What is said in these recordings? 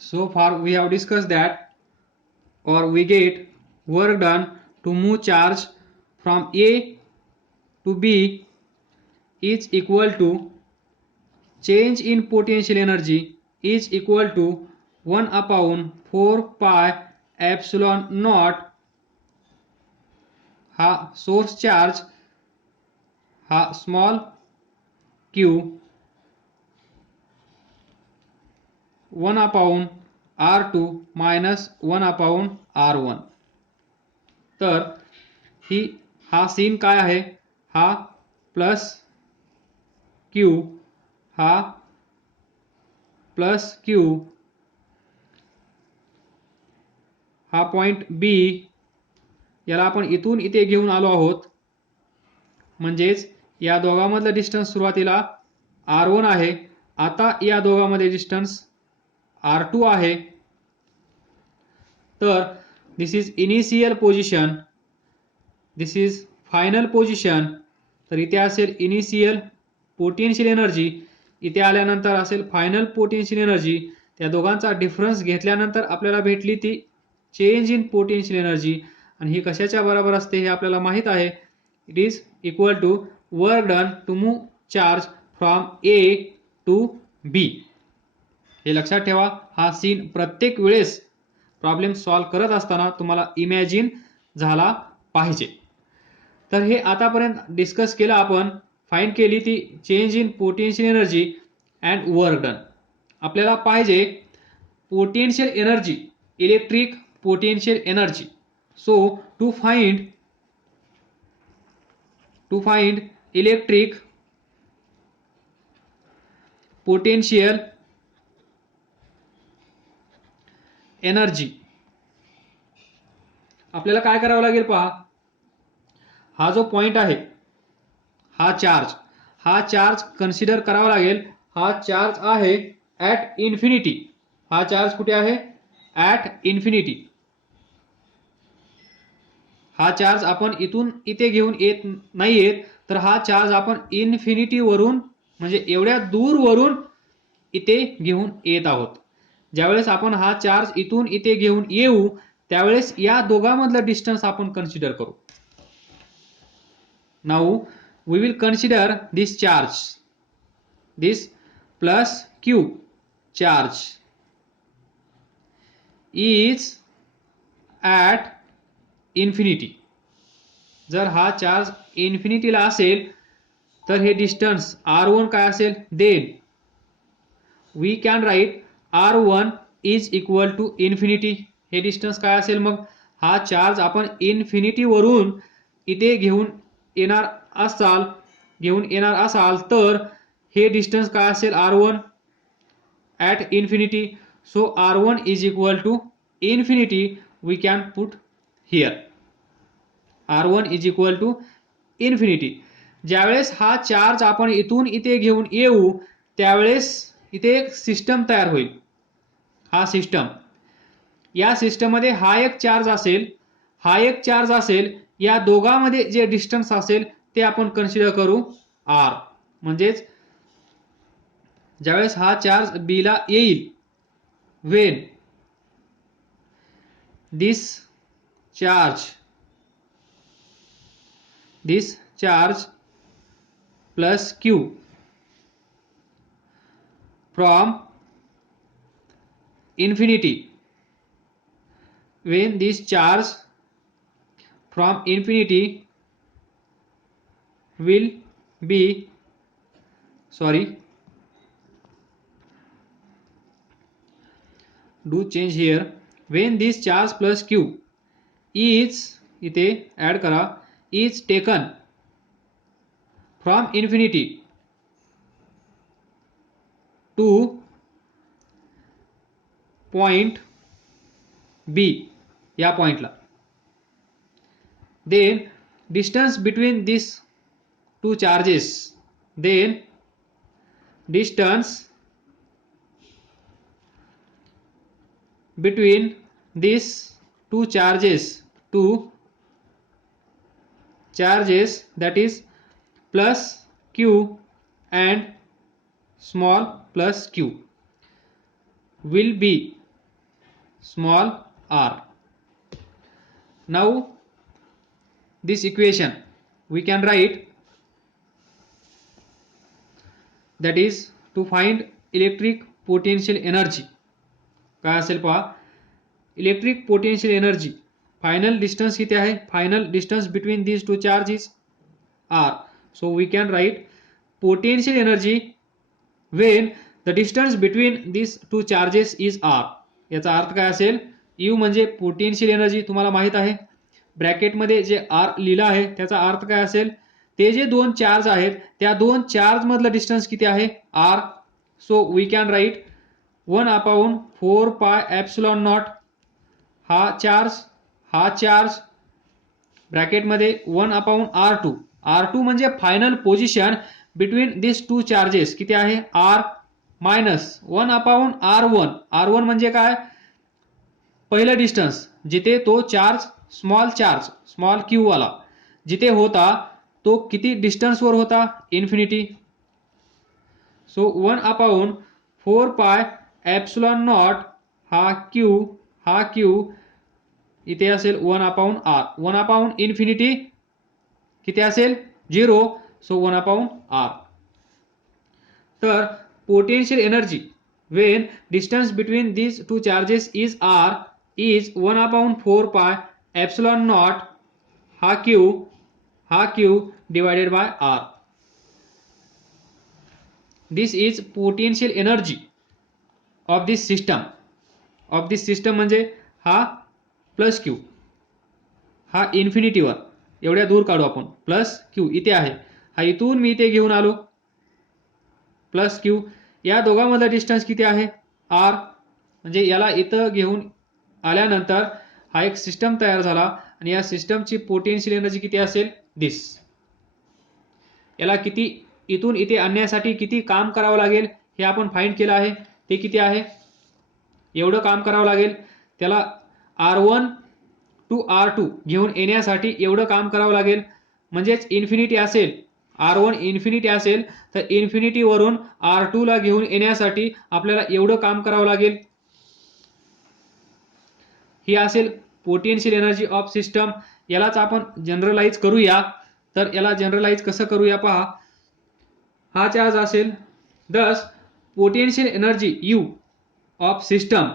So far we have discussed that, or we get work done to move charge from A to B is equal to change in potential energy is equal to 1 upon 4 pi epsilon naught हा source charge हा small q 1 upon r2 minus 1 upon r1. तर हा scene काय आहे, हा plus q हा plus q हा point B याला आपण इथून इथे घेऊन आलो आहोत. म्हणजेच या दोघांमधलं डिस्टन्स सुरुवातीला r1 आहे, आता या दोघांमध्ये डिस्टन्स r2 आहे. तर this is initial position, this is final position. तर इथे असेल इनिशियल पोटेन्शियल एनर्जी, इथे आल्यानंतर असेल फायनल पोटेन्शियल एनर्जी. त्या दोघांचा डिफरन्स घेतल्यानंतर आपल्याला भेटली ती चेंज इन पोटेन्शियल एनर्जी. आणि ही कशाच्या बरोबर असते हे आपल्याला माहित आहे. It is equal to work done to move charge from A to B. हे लक्षात ठेवा. हा सीन प्रत्येक वेळेस प्रॉब्लेम सॉल्व्ह करत असताना तुम्हाला इमॅजिन झाला पाहिजे. तर हे आतापर्यंत डिस्कस केलं आपण, फाइंड केली ती change in potential energy and work done. आपल्याला पाहिजे potential energy, electric potential energy. So to find electric potential energy आपल्याला काय करावं लागेल पहा. हा जो पॉइंट आहे, हा चार्ज कन्सिडर करावा लागेल. हा चार्ज आहे ॲट इन्फिनिटी. हा चार्ज कुठे आहे, ॲट इन्फिनिटी. हा चार्ज आपण इथून इथे घेऊन येत नाहीयेत, तर हा चार्ज आपण इन्फिनिटी वरून म्हणजे एवढ्या दूर वरून इथे घेऊन येत आहोत. ज्यावेळेस आपण हा चार्ज इथून इथे घेऊन येऊ त्यावेळेस या दोघांमधलं डिस्टन्स आपण कन्सिडर करू. Now we will consider this charge, this plus q charge is at infinity. जर हा चार्ज इन्फिनिटीला असेल तर हे डिस्टन्स r1 काय असेल, then we can write r1 is equal to infinity. हे डिस्टन्स काय असेल मग, हा चार्ज आपण इन्फिनिटी वरून इथे घेऊन येणार असाल तर हे डिस्टन्स काय असेल, r1 at infinity. So r1 is equal to infinity we can put here. r1 is equal to infinity. ज्यावेळेस हा चार्ज आपण इथून इथे घेऊन येऊ त्यावेळेस इथे एक सिस्टम तयार होईल. हा सिस्टम, या सिस्टममध्ये हा एक चार्ज असेल, या दोघांमध्ये जे डिस्टन्स असेल ते आपण कन्सिडर करू r. म्हणजेच ज्यावेळेस हा चार्ज B ला येईल, when this charge plus q from infinity, when this charge from infinity will be, do change here, when this charge plus q is, इथे ऍड करा, is taken from infinity to point B, या पॉइंटला, then distance between these two charges, then distance between these two charges that is plus q and small plus q will be small r. Now this equation we can write, that is to find electric potential energy. काय असेल पहा, electric potential energy, final distance किती आहे, final distance between these two charges R. So we can write potential energy when the distance between these two charges is R. याचा अर्थ काय असेल, you म्हणजे पोटेन्शियल एनर्जी तुम्हाला माहित आहे, ब्रॅकेटमध्ये जे आर लिहिलं आहे त्याचा अर्थ काय असेल, ते जे दोन चार्ज आहेत त्या दोन चार्ज मधलं डिस्टन्स किती आहे, R. So we can write 1/4 pi epsilon naught, हा चार्ज ब्रॅकेटमध्ये 1/r2. r2 म्हणजे final position between this two charges किती आहे, आर, मायनस 1/r1. r1 म्हणजे काय, पहिलं डिस्टन्स जिथे तो चार्ज स्मॉल क्यू वाला जिथे होता तो किती डिस्टन्स वर होता, infinity. So 1/4 pi epsilon naught हा क्यू इथे असेल 1/r. 1/इन्फिनिटी किती असेल, 0. So 1/r. तर potential energy when distance between these two charges is R is 1/4 pi epsilon naught हा Q divided by R. This is potential energy of this system म्हणजे हा plus Q, हा इन्फिनिटीवर एवढ्या दूर काढू आपण, प्लस क्यू इथे आहे, हा इथून मी इथे घेऊन आलो प्लस क्यू. या दोघांमधला डिस्टन्स किती आहे, आर. म्हणजे याला इथं घेऊन आल्यानंतर हा एक सिस्टम तयार झाला आणि या सिस्टमची पोटेन्शियल एनर्जी किती असेल, दिस. याला किती इथून इथे आणण्यासाठी किती काम करावं लागेल हे आपण फाइंड केलं आहे, ते किती आहे, एवढं काम करावं लागेल. त्याला r1 टू r2 घेऊन येण्यासाठी एवढं काम करावं लागेल, म्हणजेच इन्फिनिटी असेल, r1 इन्फिनिटी असेल तर इन्फिनिटी वरून r2 ला घेऊन येण्यासाठी आपल्याला एवढं काम करावं लागेल. ही असेल पोटेन्शियल एनर्जी ऑफ सिस्टम. यालाच आपण जनरलाइज करूया. तर याला जनरलाइज कसं करूया पहा, हा चार्ज असेल, दस potential energy you of system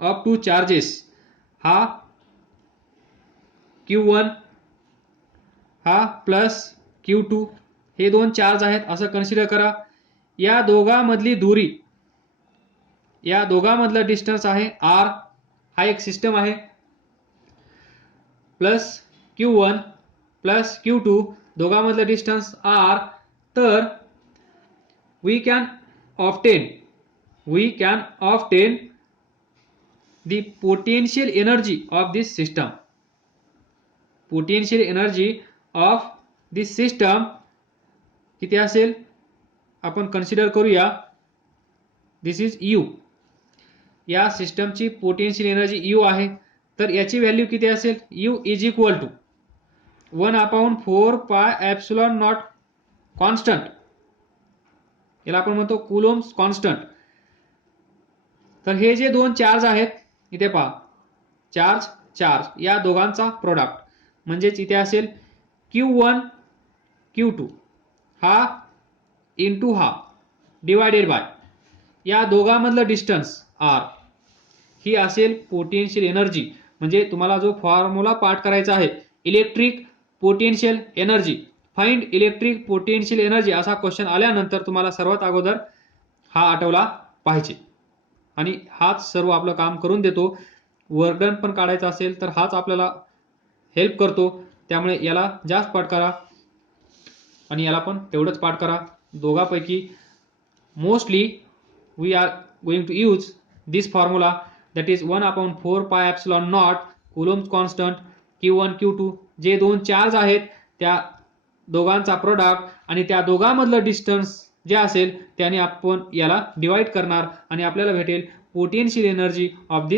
of two charges, हा Q1 हा प्लस Q2, हे दोन चार्ज आहेत असं कन्सिडर करा. या दोघांमधली दूरी, या दोघांमधला डिस्टन्स आहे r. हा एक सिस्टम आहे, प्लस Q1 प्लस Q2 दोघांमधला डिस्टन्स r. तर we can obtain the potential energy of this system. Potential energy of this system किती असेल आपण कन्सिडर करूया, दिस इज U. या सिस्टमची पोटेन्शियल एनर्जी U आहे, तर याची व्हॅल्यू किती असेल, U is equal to 1/4 pi epsilon not constant, याला आपण म्हणतो कुलोम्ब्स कॉन्स्टंट. तर हे जे दोन चार्ज आहेत इथे पहा, चार्ज या दोघांचा प्रोडक्ट म्हणजेच इथे असेल Q1 Q2 हा इंटू हा डिवायडेड बाय या दोघांमधलं डिस्टन्स r. ही असेल पोटेन्शियल एनर्जी. म्हणजे तुम्हाला जो फॉर्म्युला पाठ करायचा आहे, electric potential energy, find electric potential energy असा क्वेश्चन आल्यानंतर तुम्हाला सर्वात अगोदर हा आठवला पाहिजे आणि हाच सर्व आपलं काम करून देतो. वर्कडन पण काढायचा असेल तर हाच आपल्याला हेल्प करतो. त्यामुळे याला जास्त पाठ करा आणि याला पण तेवढंच पाठ करा. दोघांपैकी mostly we are going to use this formula, that is 1/4 pi epsilon not कुलोम्ब्स constant Q1 Q2. जे दोन चार्ज आहेत त्या दोघांचा प्रोडक्ट आणि त्या दोघांमधलं डिस्टन्स जे असेल त्याने आपण याला डिवाइड करणार आणि आपल्याला भेटेल potential energy of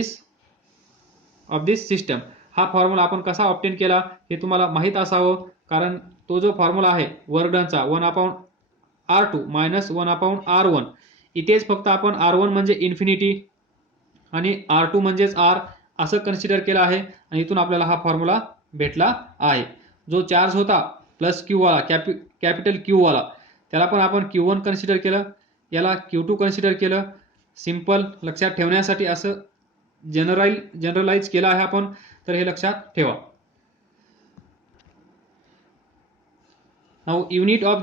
this system. हा फॉर्म्युला आपण कसा ऑब्टेन केला हे तुम्हाला माहित असावं, कारण तो जो फॉर्म्युला आहे वर्कडनचा 1/r2 मायनस 1/r1, इथेच फक्त आपण r1 म्हणजे इन्फिनिटी आणि R2 म्हणजेच R असं कन्सिडर केलं आहे आणि इथून आपल्याला हा फॉर्म्युला भेटला आहे. जो चार्ज होता प्लस क्यू वाला कॅपिटल क्यू वाला त्याला पण आपण Q1 कन्सिडर केलं, याला Q2 कन्सिडर केलं. सिंपल लक्षात ठेवण्यासाठी असं जनरलाइज केलं आहे आपण, तर हे लक्षात ठेवा. Now unit of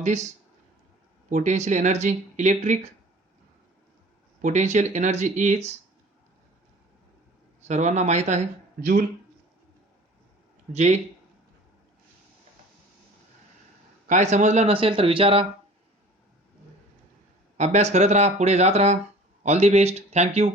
this potential energy, electric potential energy is, सर्वांना माहित आहे, जूल. जे काय समजलं नसेल तर विचारा. अभ्यास करत राहा, पुढे जात राहा. All the best. थँक्यू.